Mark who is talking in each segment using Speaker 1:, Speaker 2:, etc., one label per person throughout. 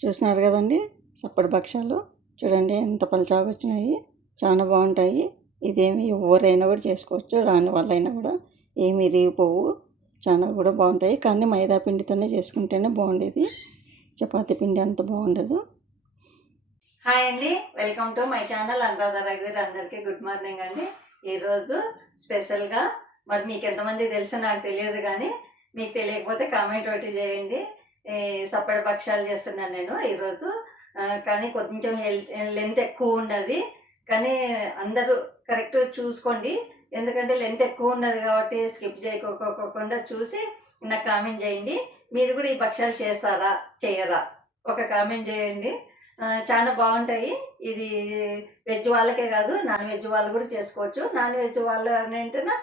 Speaker 1: చూస్తున్నారు కదండి. సప్పటి భక్షాలు చూడండి ఎంత పలుచాగా వచ్చినాయి. చాలా బాగుంటాయి. ఇదేమి ఎవరైనా కూడా చేసుకోవచ్చు. రాని వాళ్ళైనా కూడా. ఏమి ఇరిగిపోవు చాలా కూడా బాగుంటాయి. కానీ మైదా పిండితోనే చేసుకుంటేనే బాగుండేది. చపాతీ పిండి అంత బాగుండదు. హాయ్ అండి. Welcome to my channel Anuradha రఘువీర్ అందరికీ గుడ్ మార్నింగ్ అండి. ఈరోజు స్పెషల్గా మరి మీకు ఎంతమంది తెలుసో నాకు తెలియదు కానీ మీకు తెలియకపోతే కామెంట్ ఒకటి చేయండి. సప్పడి భక్షాలు చేస్తున్నాను నేను ఈరోజు. కానీ కొంచెం హెల్త్ లెంత్ ఎక్కువ ఉండదు. కానీ అందరూ కరెక్ట్ చూసుకోండి. ఎందుకంటే లెంత్ ఎక్కువ ఉన్నది కాబట్టి స్కిప్ చేయకోకుండా చూసి నాకు కామెంట్ చేయండి. మీరు కూడా ఈ భక్షాలు చేస్తారా చేయరా? ఒక కామెంట్ చేయండి. చాలా బాగుంటాయి. ఇది వెజ్ వాళ్ళకే కాదు నాన్ వెజ్ వాళ్ళు కూడా చేసుకోవచ్చు. నాన్ వెజ్ వాళ్ళు ఏంటంటే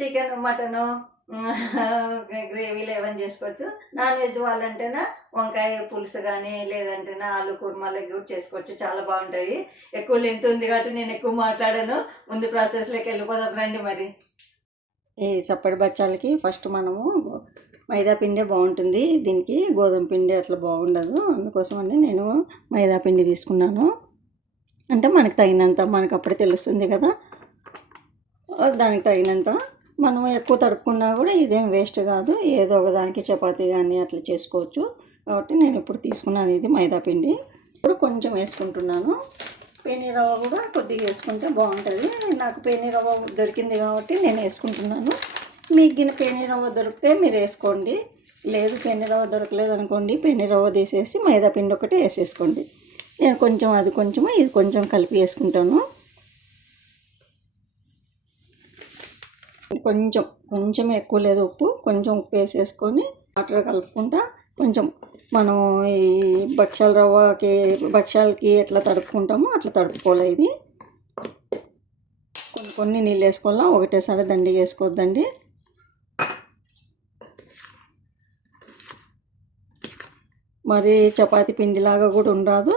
Speaker 1: చికెన్ మటను గ్రేవీలు లేవని చేసుకోవచ్చు. నాన్ వెజ్ వాళ్ళంటేనా వంకాయ పులుసు కానీ లేదంటేనా ఆలు కుర్మాలు కూడా చేసుకోవచ్చు. చాలా బాగుంటాయి. ఎక్కువ లెంత్ ఉంది కాబట్టి నేను ఎక్కువ మాట్లాడాను. ముందు ప్రాసెస్లోకి వెళ్ళిపోదాం రండి మరి. ఈ సప్పడి బచ్చాలకి ఫస్ట్ మనము మైదా పిండే బాగుంటుంది. దీనికి గోధుమ పిండి అట్లా బాగుండదు. అందుకోసమని నేను మైదా పిండి తీసుకున్నాను. అంటే మనకు తగినంత మనకు అప్పుడే తెలుస్తుంది కదా. దానికి తగినంత మనం ఎక్కువ తడుపుకున్నా కూడా ఇదేం వేస్ట్ కాదు. ఏదో ఒకదానికి చపాతి చపాతీ కానీ అట్లా చేసుకోవచ్చు. కాబట్టి నేను ఇప్పుడు తీసుకున్నాను ఇది మైదా పిండి. ఇప్పుడు కొంచెం వేసుకుంటున్నాను. పేనీ రవ్వ కూడా కొద్దిగా వేసుకుంటే బాగుంటుంది. నాకు పేనీ రవ్వ దొరికింది కాబట్టి నేను వేసుకుంటున్నాను. మీకు గిన్నె పేనీ రవ్వ దొరికితే మీరు వేసుకోండి. లేదు పేనీ రవ్వ దొరకలేదు అనుకోండి పేనీ రవ్వ తీసేసి మైదా పిండి ఒకటి వేసేసుకోండి. నేను కొంచెం అది కొంచెం ఇది కొంచెం కలిపి వేసుకుంటాను. కొంచెం కొంచెం ఎక్కువ లేదు ఉప్పు కొంచెం ఉప్పు వేసేసుకొని వాటర్ కలుపుకుంటా కొంచెం మనం ఈ భక్షాల రవ్వకి భక్షాలకి ఎట్లా తడుపుకుంటామో అట్లా తడుపుకోలే ఇది. కొన్ని కొన్ని నీళ్ళు వేసుకోవాలా ఒకటేసారి దండి వేసుకోవద్దండి. మరి చపాతి పిండిలాగా కూడా ఉండదు.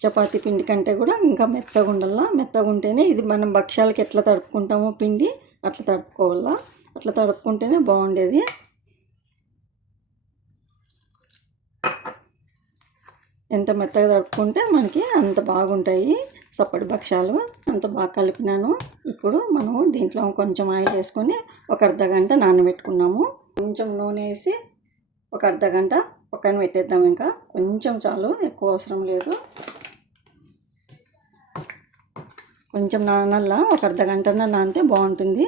Speaker 1: చపాతి పిండి కంటే కూడా ఇంకా మెత్తగా ఉండాలా. మెత్తగా ఉంటేనే ఇది మనం భక్షాలకి ఎట్లా తడుపుకుంటామో పిండి అట్లా తడుపుకోవాలా? అట్లా తడుపుకుంటేనే బాగుండేది. ఎంత మెత్తగా తడుపుకుంటే మనకి అంత బాగుంటాయి సప్పటి భక్షాలు అంత బాగా కలిపినాను. ఇప్పుడు మనము దీంట్లో కొంచెం ఆయిల్ వేసుకొని ఒక అర్ధ గంట నానబెట్టుకున్నాము. కొంచెం నూనె వేసి ఒక అర్ధ గంట పక్కన పెట్టేద్దాం ఇంకా. కొంచెం చాలు ఎక్కువ అవసరం లేదు. కొంచెం నానల్లా ఒక అర్ధ గంటన నానితే బాగుంటుంది.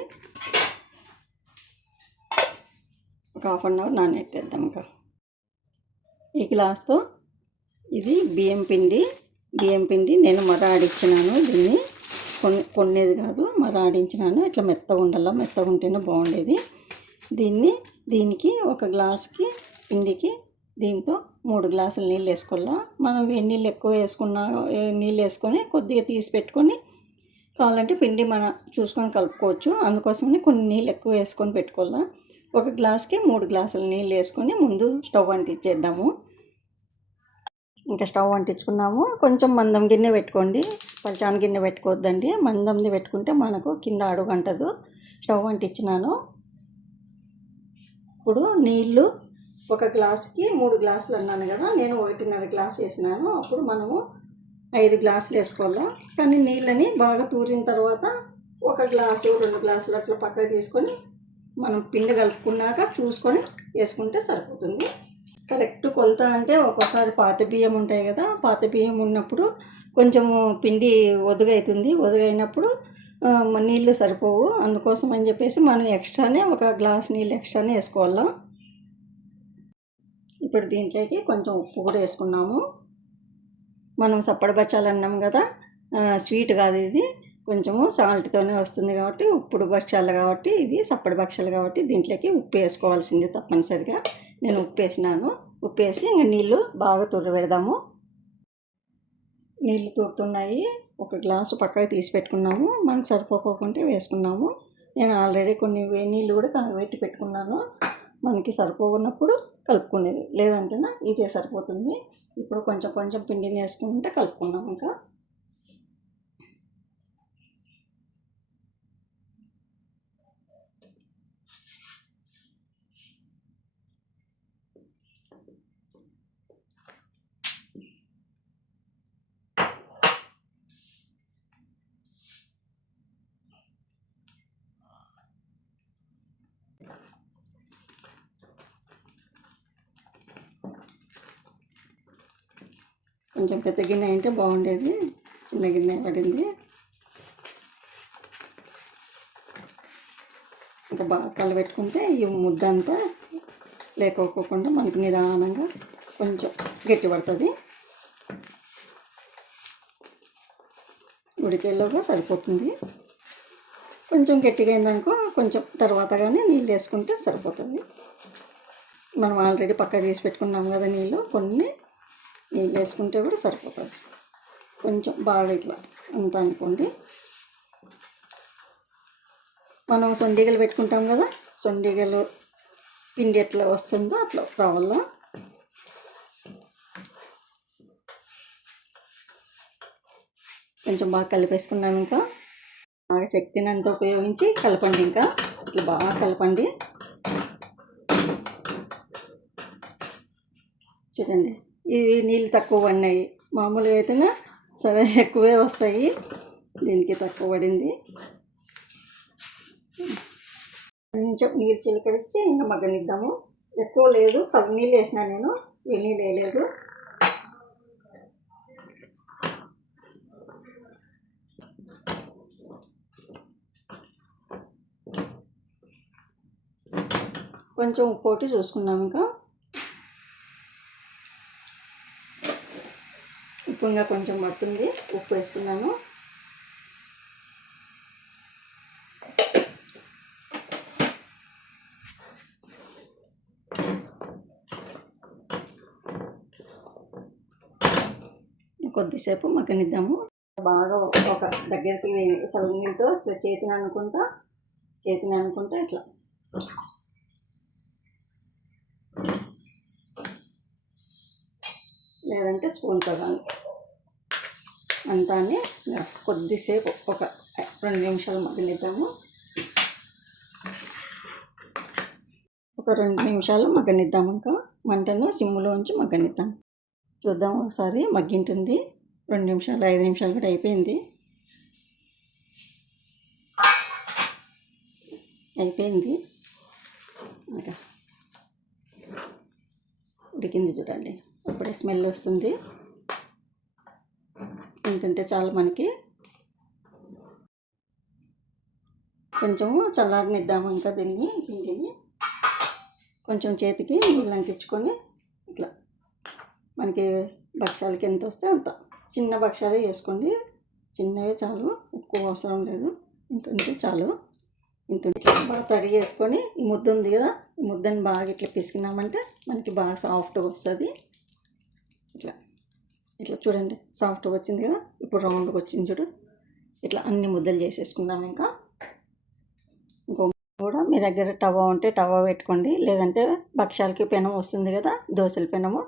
Speaker 1: ఒక హాఫ్ అన్ అవర్ నానెట్టేద్దాం ఇంకా. ఈ గ్లాస్తో ఇది బియ్యం పిండి. బియ్యం పిండి నేను మర ఆడించినాను దీన్ని. కొన్ని కొన్నేది కాదు మర ఆడించినాను ఇట్లా మెత్తగా ఉండాలా మెత్తగా ఉంటేనే బాగుండేది. దీన్ని దీనికి ఒక గ్లాస్కి పిండికి దీంతో మూడు గ్లాసులు నీళ్ళు వేసుకోవాలా. మనం ఏ నీళ్ళు ఎక్కువ వేసుకున్నా నీళ్ళు వేసుకొని కొద్దిగా తీసి పెట్టుకొని కావాలంటే పిండి మన చూసుకొని కలుపుకోవచ్చు. అందుకోసమని కొన్ని నీళ్ళు ఎక్కువ వేసుకొని పెట్టుకోవాలా. ఒక గ్లాస్కి మూడు గ్లాసులు నీళ్ళు వేసుకొని ముందు స్టవ్ అంటించేద్దాము. ఇంకా స్టవ్ అంటించుకున్నాము. కొంచెం మందం గిన్నె పెట్టుకోండి. పల్చాన్ గిన్నె పెట్టుకోవద్దండి. మందంది పెట్టుకుంటే మనకు కింద అడుగు అంటదు స్టవ్ అంటించినాను. ఇప్పుడు నీళ్ళు ఒక గ్లాస్కి మూడు గ్లాసులు అన్నాను కదా నేను ఒకటిన్నర గ్లాస్ వేసినాను. అప్పుడు మనము ఐదు గ్లాసులు వేసుకోవాలా? కానీ నీళ్ళని బాగా తూరిన తర్వాత ఒక గ్లాసు రెండు గ్లాసులు అట్లా పక్కకు తీసుకొని మనం పిండి కలుపుకున్నాక చూసుకొని వేసుకుంటే సరిపోతుంది. కరెక్ట్ కొలత అంటే ఒక్కోసారి పాత బియ్యం ఉంటాయి కదా పాత బియ్యం ఉన్నప్పుడు కొంచెము పిండి ఒదుగైతుంది. ఒదుగైనప్పుడు నీళ్ళు సరిపోవు. అందుకోసం అని చెప్పేసి మనం ఎక్స్ట్రానే ఒక గ్లాస్ నీళ్ళు ఎక్స్ట్రానే వేసుకోవాలా? ఇప్పుడు దీంట్లోకి కొంచెం ఉప్పు కూడా వేసుకున్నాము. మనం సప్పడి బచ్చాలు అన్నాం కదా స్వీట్ కాదు ఇది. కొంచెము సాల్ట్తోనే వస్తుంది కాబట్టి ఉప్పుడు బచ్చాలు కాబట్టి ఇవి సప్పడి బక్షాలు కాబట్టి దీంట్లోకి ఉప్పు వేసుకోవాల్సింది తప్పనిసరిగా. నేను ఉప్పు వేసినాను. ఉప్పు వేసి ఇంకా నీళ్ళు బాగా తుర్రబెడదాము నీళ్ళు తూరుతున్నాయి. ఒక గ్లాసు పక్కకు తీసి పెట్టుకున్నాము. మనకు సరిపోకుంటే వేసుకున్నాము. నేను ఆల్రెడీ కొన్ని వే నీళ్ళు కూడా పెట్టి పెట్టుకున్నాను. మనకి సరిపోకున్నప్పుడు కలుపుకునేది. లేదంటేనా ఇదే సరిపోతుంది. ఇప్పుడు కొంచెం కొంచెం పిండిని వేసుకుంటే కలుపుకున్నాం ఇంకా. కొంచెం పెద్ద గిన్నె అంటే బాగుండేది. చిన్న గిన్నె పడింది. ఇంకా బాగా కలబెట్టుకుంటే ఈ ముద్ద అంతా లేకోకుండా మనకి నిదానంగా కొంచెం గట్టి పడుతుంది. ఉడికేలోగా సరిపోతుంది. కొంచెం గట్టిగా అయిందనుకో కొంచెం తర్వాత కానీ నీళ్ళు వేసుకుంటే సరిపోతుంది. మనం ఆల్రెడీ పక్క తీసి పెట్టుకున్నాం కదా నీళ్ళు. కొన్ని ఇవి వేసుకుంటే కూడా సరిపోతుంది. కొంచెం బాగా ఇట్లా అంత అనుకోండి. మనం సొండిగలు పెట్టుకుంటాం కదా సొండిగలు పిండి ఎట్లా వస్తుందో అట్లా రావాలా? కొంచెం బాగా కలిపేసుకున్నాం ఇంకా. బాగా శక్తిని అంతా ఉపయోగించి కలపండి ఇంకా. ఇట్లా బాగా కలపండి. చూడండి. ఇవి నీళ్ళు తక్కువ పడినాయి. మామూలుగా అయితేనే సరే ఎక్కువే వస్తాయి. దీనికి తక్కువ పడింది. కొంచెం నీళ్ళు చిలకరించి ఇంకా మగ్గనిద్దాము. ఎక్కువ లేదు. సగం నీళ్ళు వేసినా నేను. ఏ నీళ్ళు వేయలేదు. కొంచెం ఉప్పు ఒకటి చూసుకున్నాం ఇంకా. ఉప్పు ఇంకా కొంచెం పడుతుంది. ఉప్పు వేస్తున్నాను. కొద్దిసేపు మగ్గనిద్దాము. బాగా ఒక దగ్గరికి వే- సగం నీళ్ళతో ఇట్లా చేతిని అనుకుంటా చేతిని అనుకుంటా ఇట్లా. లేదంటే స్పూన్తో కానీ అంతాన్ని కొద్దిసేపు ఒక రెండు నిమిషాలు మగ్గనిద్దాము. ఒక రెండు నిమిషాలు మగ్గనిద్దాం ఇంకా. మంటను సిమ్లో ఉంచి మగ్గనిద్దాం. చూద్దాం ఒకసారి మగ్గింటుంది. రెండు నిమిషాలు ఐదు నిమిషాలు కూడా అయిపోయింది. అయిపోయింది. ఇంకా ఉడికింది చూడండి. ఇప్పుడే స్మెల్ వస్తుంది. ఏంటంటే చాలా మనకి. కొంచెము చల్లారనిద్దాము ఇంకా దీన్ని పిండిని కొంచెం చేతికి నీళ్ళు అంటించుకొని ఇట్లా మనకి భక్ష్యాలకి ఎంత వస్తే అంత. చిన్న భక్ష్యాలే చేసుకోండి. చిన్నవే చాలు ఎక్కువ అవసరం లేదు. ఇంత ఉంటే చాలు. ఇంత బాగా తడి చేసుకొని ఈ ముద్ద ఉంది కదా ఈ ముద్దని బాగా ఇట్లా పిసికినామంటే మనకి బాగా సాఫ్ట్గా వస్తుంది. ఇట్లా చూడండి సాఫ్ట్గా వచ్చింది కదా? ఇప్పుడు రౌండ్గా వచ్చింది చూడు. ఇట్లా అన్ని ముద్దలు చేసేసుకున్నాం ఇంకా. ఇంకో కూడా మీ దగ్గర టవా ఉంటే టవా పెట్టుకోండి. లేదంటే భక్ష్యాలకి పెనం వస్తుంది కదా దోశల పెనము.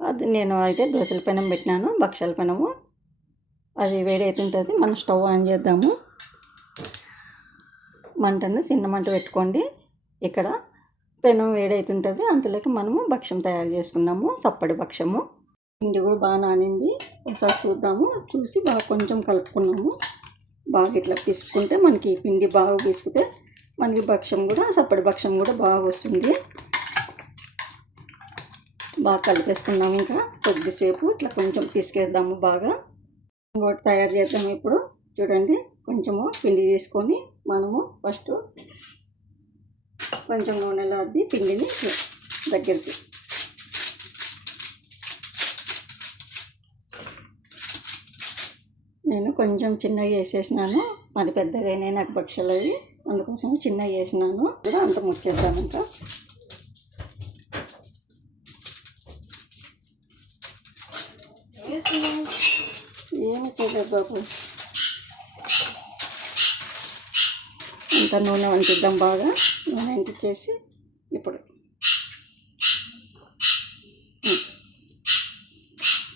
Speaker 1: అది నేను అయితే దోశల పెనం పెట్టినాను భక్ష్యాల పెనము. అది వేడైతుంటుంది మనం స్టవ్ ఆన్ చేద్దాము. మంటను చిన్న మంట పెట్టుకోండి. ఇక్కడ పెనం వేడైతుంటుంది అంతలోకి మనము భక్ష్యం తయారు చేసుకున్నాము సప్పడి భక్ష్యము. పిండి కూడా బాగా నానింది. ఒకసారి చూద్దాము. చూసి బాగా కొంచెం కలుపుకున్నాము. బాగా ఇట్లా పిసుకుంటే మనకి పిండి బాగా పిసుకుతే మనకి భక్ష్యం కూడా సప్పటి భక్ష్యం కూడా బాగా వస్తుంది. బాగా కలిపేసుకున్నాము ఇంకా. కొద్దిసేపు ఇట్లా కొంచెం పిసికేద్దాము బాగా. ఇంకోటి తయారు చేద్దాము ఇప్పుడు. చూడండి కొంచెము పిండి తీసుకొని మనము ఫస్ట్ కొంచెం నూనెలో అద్ది పిండిని దగ్గరికి నేను కొంచెం చిన్నగా వేసేసినాను. మరి పెద్దగా అయినాయి నాకు పక్షులు అవి. అందుకోసం చిన్నగా వేసినాను. కూడా అంత ముచ్చేద్దాం ఇంకా ఏమి చేయలేదు బాబు. అంత నూనె వంటిద్దాం బాగా. నూనె వంటిచ్చేసి ఇప్పుడు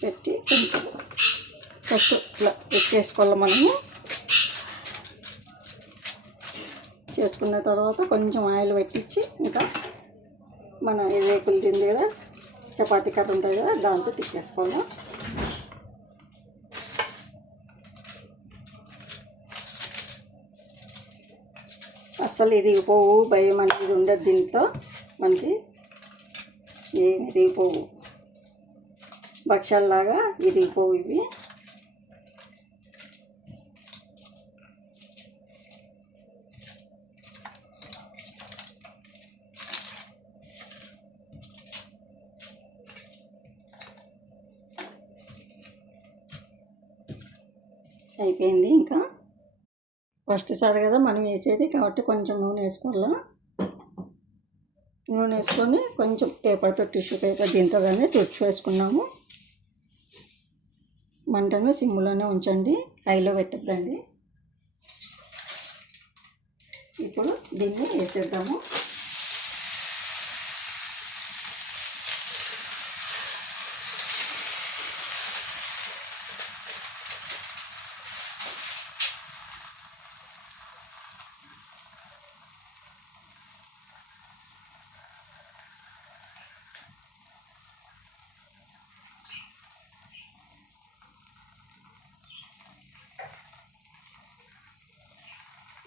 Speaker 1: పెట్టి కొంచెం ఫస్ట్ ఇట్లా పెట్టేసుకోవాలి మనము. చేసుకున్న తర్వాత కొంచెం ఆయిల్ పెట్టించి ఇంకా మన ఈ రేకులు తింది కదా చపాతీ కర్ర ఉంటుంది కదా దాంతో తిక్కేసుకోవాలి అస్సలు ఇరిగిపోవు భయం అనేది ఉండదు దీంట్లో మనకి ఏమి ఇరిగిపోవు. భక్ష్యాలలాగా విరిగిపోవు ఇవి. అయిపోయింది ఇంకా. ఫస్ట్ సారి కదా మనం వేసేది కాబట్టి కొంచెం నూనె వేసుకోవాలా. నూనె వేసుకొని కొంచెం పేపర్తో టిష్యూ పేపర్ దీంతో కానీ తుడుచు వేసుకున్నాము. మంటను సిమ్లోనే ఉంచండి. హైలో పెట్టద్దండి. ఇప్పుడు దీన్ని వేసేద్దాము.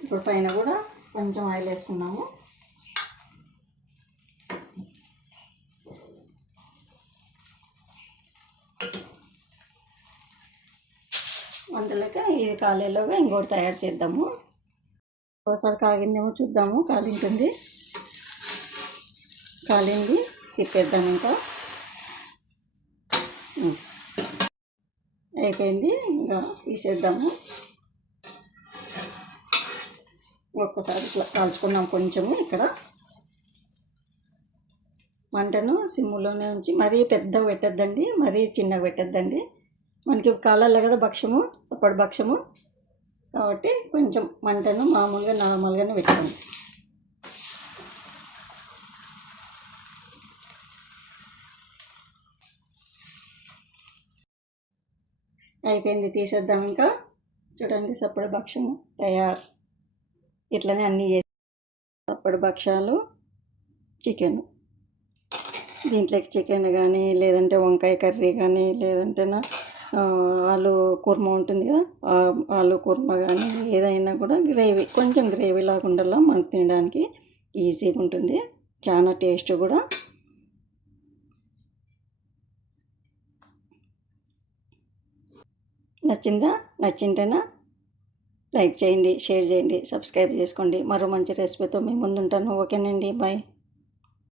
Speaker 1: ఇప్పుడు పైన కూడా కొంచెం ఆయిల్ వేసుకున్నాము. అందులోకి ఇది కాలేలోగా ఇంకోటి తయారు చేద్దాము. ఒకసారి కాగిందేమో చూద్దాము కాలింటుంది. కాలింది తిప్పేద్దాం ఇంకా. అయిపోయింది ఇంకా తీసేద్దాము. ఒక్కసారి ఇట్లా కాల్చుకున్నాం కొంచెము ఇక్కడ. మంటను సిమ్ములోనే ఉంచి మరీ పెద్దగా పెట్టద్దండి మరీ చిన్నగా పెట్టద్దండి. మనకి కాలాలే కదా భక్ష్యము చప్పటి భక్ష్యము కాబట్టి కొంచెం మంటను మామూలుగా నార్మల్గానే పెట్టండి. అయిపోయింది తీసేద్దాం ఇంకా. చూడండి సప్పుడు భక్ష్యము తయారు. ఇట్లనే అన్నీ చేసి అప్పటి భక్షాలు చికెన్. దీంట్లోకి చికెన్ కానీ లేదంటే వంకాయ కర్రీ కానీ లేదంటే ఆలు కుర్మా ఉంటుంది కదా ఆలు కుర్మా కానీ ఏదైనా కూడా గ్రేవీ కొంచెం గ్రేవీ లాగా ఉండాలా మనకు తినడానికి ఈజీగా ఉంటుంది. చాలా టేస్ట్ కూడా. నచ్చిందా? నచ్చింటేనా? లైక్ చేయండి షేర్ చేయండి సబ్స్క్రైబ్ చేసుకోండి. మరో మంచి రెసిపీతో మీ ముందుంటాను. ఓకేనండి బాయ్.